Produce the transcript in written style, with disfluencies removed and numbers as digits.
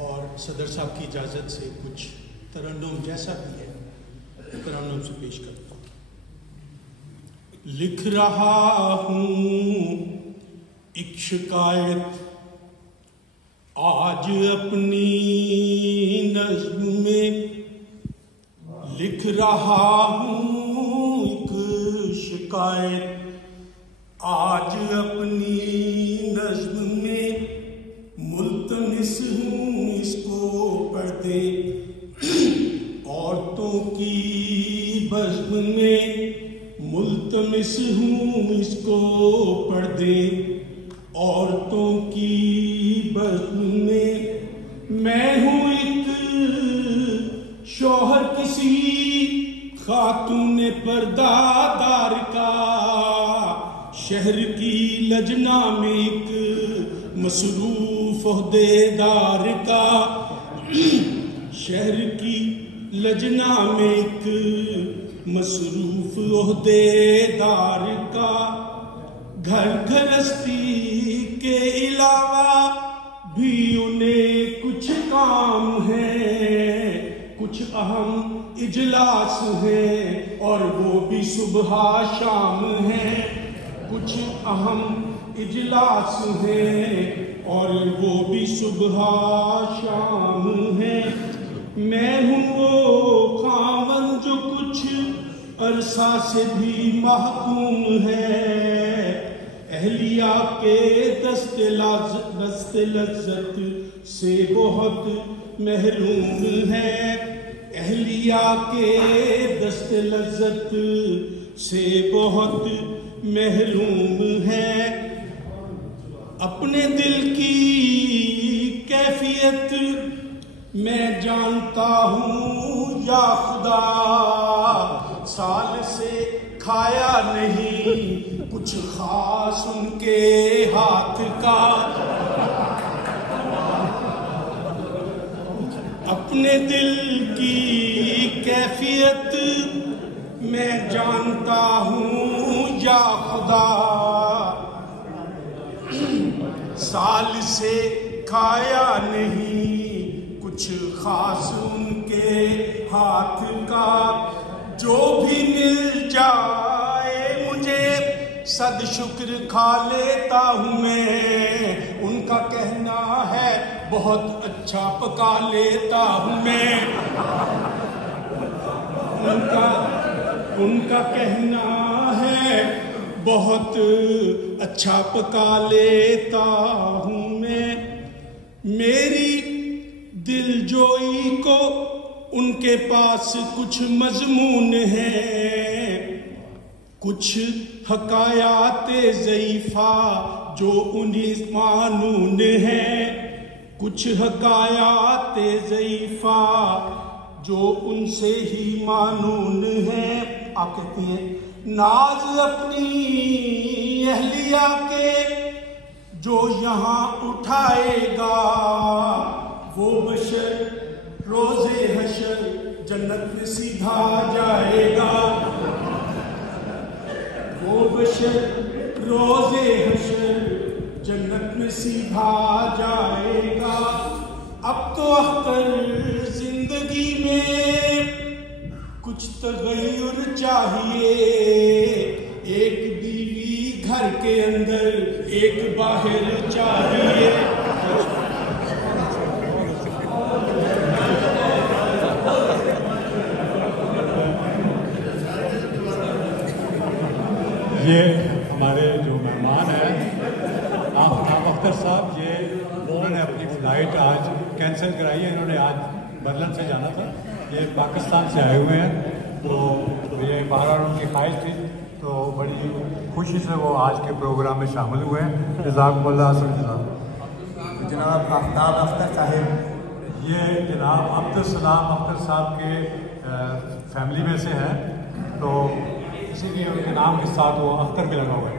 और सदर साहब की इजाज़त से कुछ तरन्नुम जैसा भी है तरन्नुम से पेश करता हूँ। लिख रहा हूँ एक शिकायत आज अपनी नज़्म में, लिख रहा हूँ एक शिकायत आज अपनी नज़्म में, मुल्तमिस हूँ इसको पढ़ दे औरतों की बज़्म में, मुल्तमिस हूँ इसको पढ़ दे औरतों की बज़्म में। मैं हूँ एक शौहर किसी खातून पर्दादार का, शहर की लजना में एक मसरूफ ओहदेदार का, शहर की लजना में एक मसरूफ ओहदेदार का। घर गृहस्थी के अलावा भी उन्हें कुछ काम है, कुछ अहम इजलास है और वो भी सुबह शाम है, कुछ अहम इजलास है और वो भी सुबह शाम है। मैं हूँ वो खावन जो कुछ अरसा से भी महकूम है, अहलिया के दस्ते लज्जत से बहुत महरूम है, अहलिया के दस्ते लज्जत से बहुत महरूम है। अपने दिल की कैफियत मैं जानता हूँ या खुदा, साल से खाया नहीं कुछ खास उनके हाथ का। अपने दिल की कैफियत मैं जानता हूँ या खुदा, साल से खाया नहीं कुछ खास उनके हाथ का। जो भी मिल जाए मुझे सद शुक्र खा लेता हूँ मैं, उनका कहना है बहुत अच्छा पका लेता हूँ मैं, उनका कहना है बहुत अच्छा पका लेता हूँ मैं। मेरी दिलजोई को उनके पास कुछ मजमून है, कुछ हकायाते ज़ईफ़ा जो उन्हीं मानून है, कुछ हकायाते ज़ईफ़ा जो उनसे ही मानून है। आप कहती हैं नाज अपनी अहलिया के जो यहाँ उठाएगा, वो बशर रोज़े हशर जन्नत में सीधा जाएगा, वो बशर रोज़े हशर जन्नत में सीधा जाएगा। अब तो अख्तर जिंदगी में कुछ तगय्युर चाहिए, एक बीवी घर के अंदर एक बाहर चाहिए। ये हमारे जो मेहमान हैं आफ्ताब अख्तर साहब, ये उन्होंने अपनी फ़्लाइट आज कैंसिल कराई है। इन्होंने आज बर्लिन से जाना था, ये पाकिस्तान से आए हुए हैं, तो ये बार उनकी ख्वाहिश थी, तो बड़ी खुशी से वो आज के प्रोग्राम में शामिल हुए हैं। जज़ाकुमुल्लाह खैर। जनाब आफ्ताब अख्तर साहब, ये जनाब अब्दुलसलाम अख्तर साहब के फैमिली में से हैं, तो इसीलिए उनके नाम के साथ वो अख्तर भी लगा हुआ है।